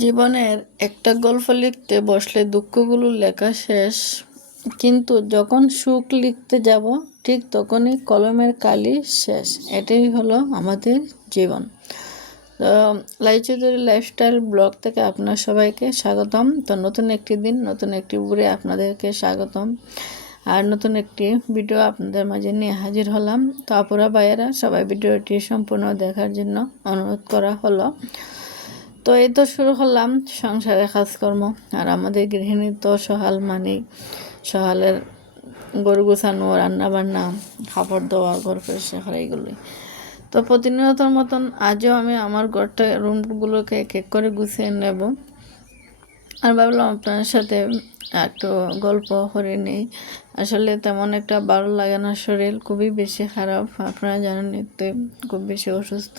জীবনের একটা গল্প লিখতে বসলে দুঃখগুলো লেখা শেষ, কিন্তু যখন সুখ লিখতে যাব ঠিক তখনই কলমের কালি শেষ। এটাই হলো আমাদের জীবন। তো লাইচৌধুরী লাইফস্টাইল ব্লগ থেকে আপনার সবাইকে স্বাগতম। তো নতুন একটি দিন, নতুন একটি উপরে আপনাদেরকে স্বাগতম। আর নতুন একটি ভিডিও আপনাদের মাঝে নিয়ে হাজির হলাম। তো আপুরা ভাইয়েরা সবাই ভিডিওটি সম্পূর্ণ দেখার জন্য অনুরোধ করা হলো। তো এই তো শুরু করলাম সংসারের কাজকর্ম। আর আমাদের গৃহিণী তো সহাল মানে সহালের গরু গোছানো, রান্নাবান্না, কাপড় দেওয়া, ঘর পরিষ্কার করা, এইগুলোই। তো প্রতিনিয়তর মতন আজও আমি আমার ঘরটা রুমগুলোকে এক এক করে গুছিয়ে নেব। আর ভাবলাম আপনার সাথে একটু গল্প করে নেই। আসলে তেমন একটা ভালো লাগে না, শরীর খুবই বেশি খারাপ, আপনারা জানেন। তো খুব বেশি অসুস্থ।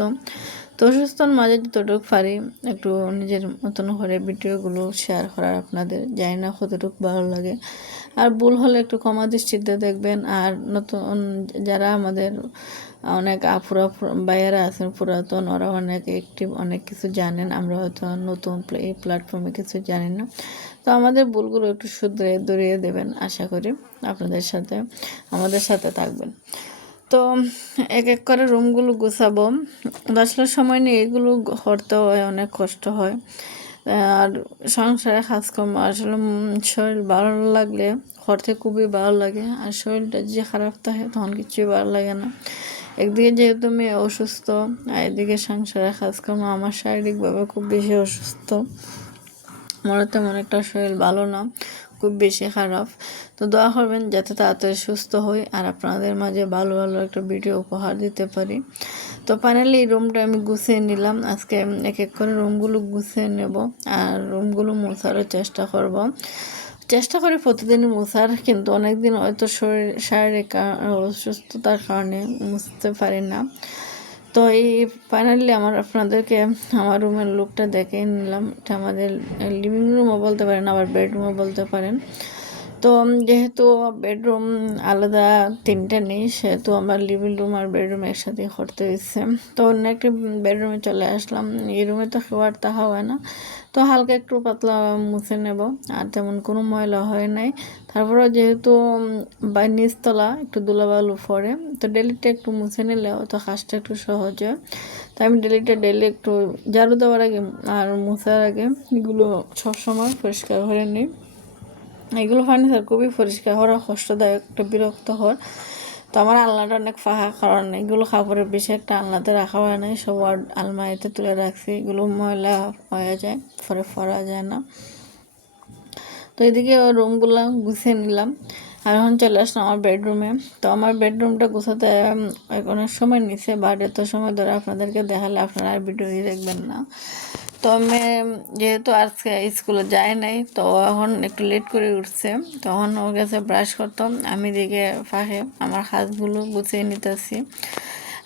তো অসুস্থর মাঝে যতটুকু পারি একটু নিজের মতন করে ভিডিওগুলো শেয়ার করার আপনাদের, জানি না কতটুকু ভালো লাগে। আর ভুল হলে একটু ক্ষমা দৃষ্টিতে দেখবেন। আর নতুন যারা আমাদের অনেক আপুরা ভাইয়েরা আছেন পুরাতন, ওরা অনেক অ্যাক্টিভ, অনেক কিছু জানেন। আমরা হয়তো নতুন এই প্ল্যাটফর্মে কিছু জানি না। তো আমাদের ভুলগুলো একটু শুধরে দূরিয়ে দেবেন, আশা করি আপনাদের সাথে আমাদের সাথে থাকবেন। তো এক এক করে রুমগুলো গুছাবো। আসলে সময় নিয়ে এগুলো করতে হয়, অনেক কষ্ট হয়। আর সংসারে কাজকর্ম আসলে শরীর ভালো লাগলে করতে খুবই ভালো লাগে। আর শরীরটা যে খারাপ থাকে তখন কিছুই ভালো লাগে না। একদিকে যেহেতু আমি অসুস্থ, আর এদিকে সংসারে কাজকর্ম, আমার শারীরিকভাবে খুব বেশি অসুস্থ। আমারও তেমন একটা শরীর ভালো না, খুব বেশি খারাপ। তো দোয়া করবেন যাতে তাড়াতাড়ি সুস্থ হই আর আপনাদের মাঝে ভালো ভালো একটা ভিডিও উপহার দিতে পারি। তো ফাইনালি এই রুমটা আমি গুছিয়ে নিলাম। আজকে এক এক করে রুমগুলো গুছিয়ে নেব আর রুমগুলো মোছারও চেষ্টা করি প্রতিদিন মোছার, কিন্তু অনেক দিন হয়তো শারীরিক অসুস্থতার কারণে মুছতে পারি না। তো এই ফাইনালি আপনাদেরকে আমার রুমের লুকটা দেখে নিলাম। এটা আমাদের লিভিং রুমও বলতে পারেন, আবার বেডরুমও বলতে পারেন। তো যেহেতু বেডরুম আলাদা তিনটে নেই, সেহেতু আমার লিভিং রুম আর বেডরুম একসাথে করতে হয়েছে। তো অন্য একটি বেডরুমে চলে আসলাম। এই রুমে তো খাওয়ার তাহা হয় না, তো হালকা একটু পাতলা মুছে নেব। আর তেমন কোনো ময়লা হয় নাই। তারপরেও যেহেতু নিচতলা একটু ধুলাবালু পড়ে, তো ডেলিটা একটু মুছে নিলেও তো কাজটা একটু সহজ হয়। তো আমি ডেলি একটু ঝাড়ু দেওয়ার আগে আর মুছার আগে এগুলো সবসময় পরিষ্কার করে নিই। এগুলো ফার্নিচার খুবই পরিষ্কার করা কষ্টদায়ক, একটা বিরক্ত হওয়ার। তো আমার আলনাটা অনেক ফাঁকা, কারণ এগুলো কাপড়ের বেশি একটা আলনাতে রাখা হয় না, সব আলমারিতে তুলে রাখছি। এগুলো ময়লা হয়ে যায়, পরে পরা যায় না। তো এদিকে রুমগুলো গুছিয়ে নিলাম। আর এখন চলে আসলাম আমার বেডরুমে। তো আমার বেডরুমটা গুছাতে অনেক সময় নিছে, বাট এত সময় ধরে আপনাদেরকে দেখালে আপনারা আর ভিডিওই দেখবেন না। তো আমি যেহেতু আজকে স্কুলে যায় নাই, তো এখন একটু লেট করে উঠছে, তখন ওর কাছে ব্রাশ করতাম, আমি দিকে ফাঁকে আমার কাজগুলো গুছিয়ে নিতেছি।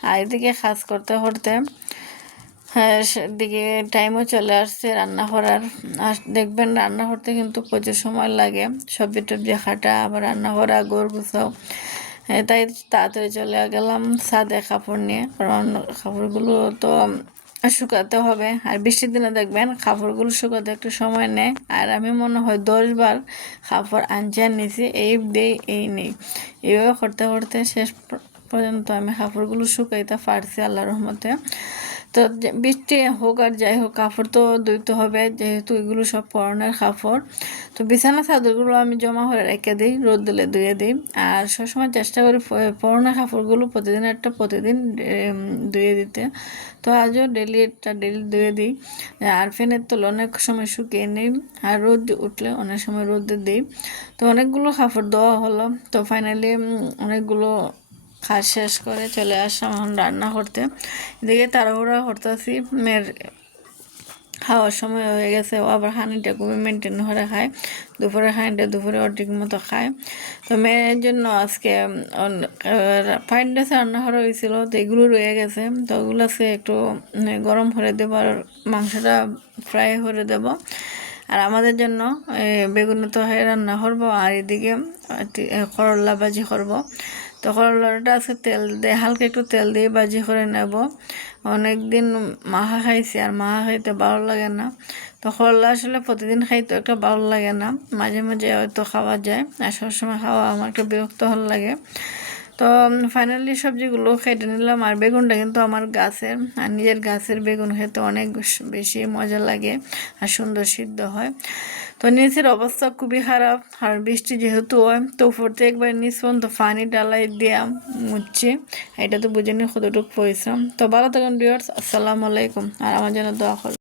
আর এদিকে কাজ করতে করতে হ্যাঁ সেদিকে টাইমও চলে আসছে রান্না করার। আর দেখবেন রান্না করতে কিন্তু প্রচুর সময় লাগে, সবজি টবজি কাটা, আবার রান্না করা, গড় গুছাও। তাই তাড়াতাড়ি চলে গেলাম ছাদে কাপড় নিয়ে, কারণ কাপড়গুলো তো শুকাতে হবে। আর বৃষ্টির দিনে দেখবেন কাপড়গুলো শুকাতে একটু সময় নেয়। আর আমি মনে হয় 10 বার কাপড় আনছি আর নিছি, এই দেই এই নেই, এইভাবে করতে করতে শেষ পর্যন্ত আমি কাপড়গুলো শুকাইতে পারছি আল্লাহর রহমতে। তো বৃষ্টি হোক আর যাই হোক কাপড় তো ধুইতে হবে, যেহেতু এগুলো সব পরনের কাপড়। তো বিছানা চাদরগুলো আমি জমা করে রেখে দিই, রোদ দিলে ধুয়ে দিই। আর সবসময় চেষ্টা করি পরনের কাপড়গুলো প্রতিদিন ধুয়ে দিতে। তো আজও ডেলি ধুয়ে দিই। আর ফ্যানের তলে অনেক সময় শুকিয়ে নিই, আর রোদ উঠলে অনেক সময় রোদে দিই। তো অনেকগুলো কাপড় দেওয়া হলো। তো ফাইনালি অনেকগুলো কাজ শেষ করে চলে আসলাম এখন রান্না করতে। এদিকে তাড়াহুড়া করতেছি, মেয়ের খাওয়ার সময় হয়ে গেছে, ও আবার হানিটা খুবই মেনটেন করে খায়। দুপুরে হানিটা দুপুরে ওর ঠিক মতো খায়। তো মেয়ের জন্য আজকে ফ্রাইড রাইস রান্না করা হয়েছিল, তো এগুলো রয়ে গেছে। তো ওগুলো আজকে একটু গরম করে দেবো আর মাংসটা ফ্রাই করে দেব। আর আমাদের জন্য বেগুনি তরকারি রান্না করবো, আর এদিকে করলা ভাজি করবো। তো করলাটা আজকে তেল দিয়ে হালকা একটু তেল দিয়ে ভাজি করে নেব। অনেক দিন মাহা খাইছি আর মাহা খাইতে ভালো লাগে না। তো করলা আসলে প্রতিদিন খাইতে একটা ভালো লাগে না, মাঝে মাঝে হয়তো খাওয়া যায়, আর সবসময় খাওয়া আমার একটা বিরক্ত ভালো লাগে। তো ফাইনালি সবজিগুলো কেটে নিলাম। আর বেগুনটা কিন্তু আমার গাছের, আর নিজের গাছের বেগুন খেতে অনেক বেশি মজা লাগে আর সুন্দর সিদ্ধ হয়। তো নিচের অবস্থা খুবই খারাপ, আর বৃষ্টি যেহেতু হয় তো উপর থেকে একবার নিচ পর্যন্ত পানি ডালাই দিয়া মুছছি। এটা তো বুঝে নি কতটুকু পরিশ্রম। তো ভালো থাকুন ভিউয়ার্স, আসসালামু আলাইকুম, আর আমার জন্য দোয়া করবেন।